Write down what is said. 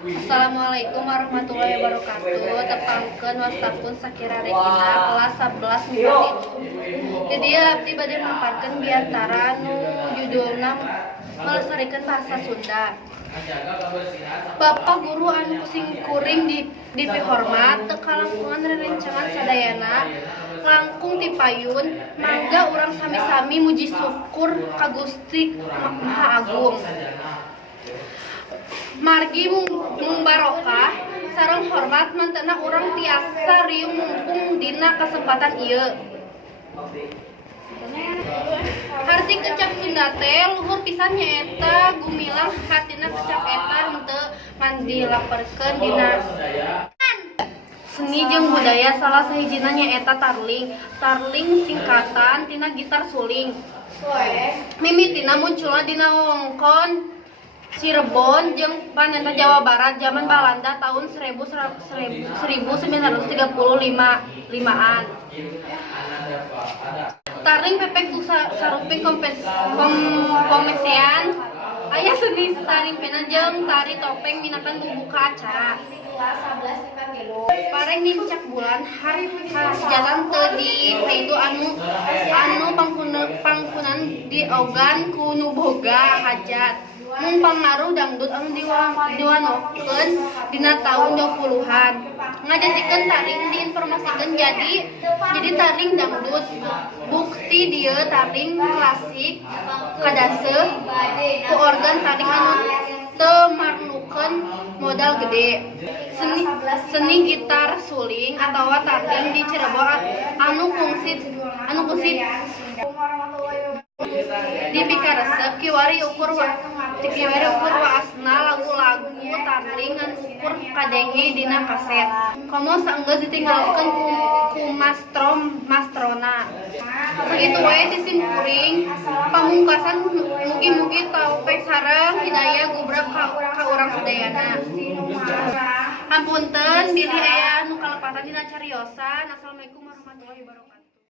Assalamualaikum warahmatullahi wabarakatuh. Tepangkeun wastapun sakira Regina kelas 11 minggu itu. Jadi abdi bade maparkeun biantara nu judulna melestarikan bahasa Sunda. Bapak guru anu pusing kuring di pihormat teu kalangkungan rerencangan sadayana langkung dipayun mangga urang sami-sami muji syukur ka Gusti Maha Agung. Margi mung barokah sareng hormat mantena urang tiasa riung mumpung dina kesempatan ieu. Harti kecap Sunda teh luhur pisan nyaeta gumilang hatina kecap eta henteu mandilaperkeun dina seni jeung budaya. Salah sahijina nyaeta tarling. Tarling singkatan tina gitar suling. Mimitina munculna dina wewengkon Cirebon jeung panenta Jawa Barat zaman Balanda tahun 1935-an. Tarling pepek ku saruping komesean aya seni sarimpenan jeung tari topeng minakan bubuka acara. Pareng nincak bulan hari hajatan teu di itu anu pangkunan diogan ku nu boga hajat. Mung pangaruh dangdut anu diwanokeun dina taun 20-an. Ngajadikeun taring diinformasikeun jadi taring dangdut. Bukti dieu taring klasik kadaseuh ku organ taring anu teu marlukeun modal gede. Seni gitar suling atawa taring di Cirebon anu fungsi dipikaresep kiwari ukur waasna lagu-lagu tarling ngan ukur kadenge dina kaset. Komo saenggeus ditinggalkeun ku mastrona. Sakitu wae ti sim kuring pamungkasan mugi-mugi taufik sareng hidayah gubrek ka urang sadayana. Ampunten bilih aya nu kalepatan dina cariosan. Assalamualaikum warahmatullahi wabarakatuh.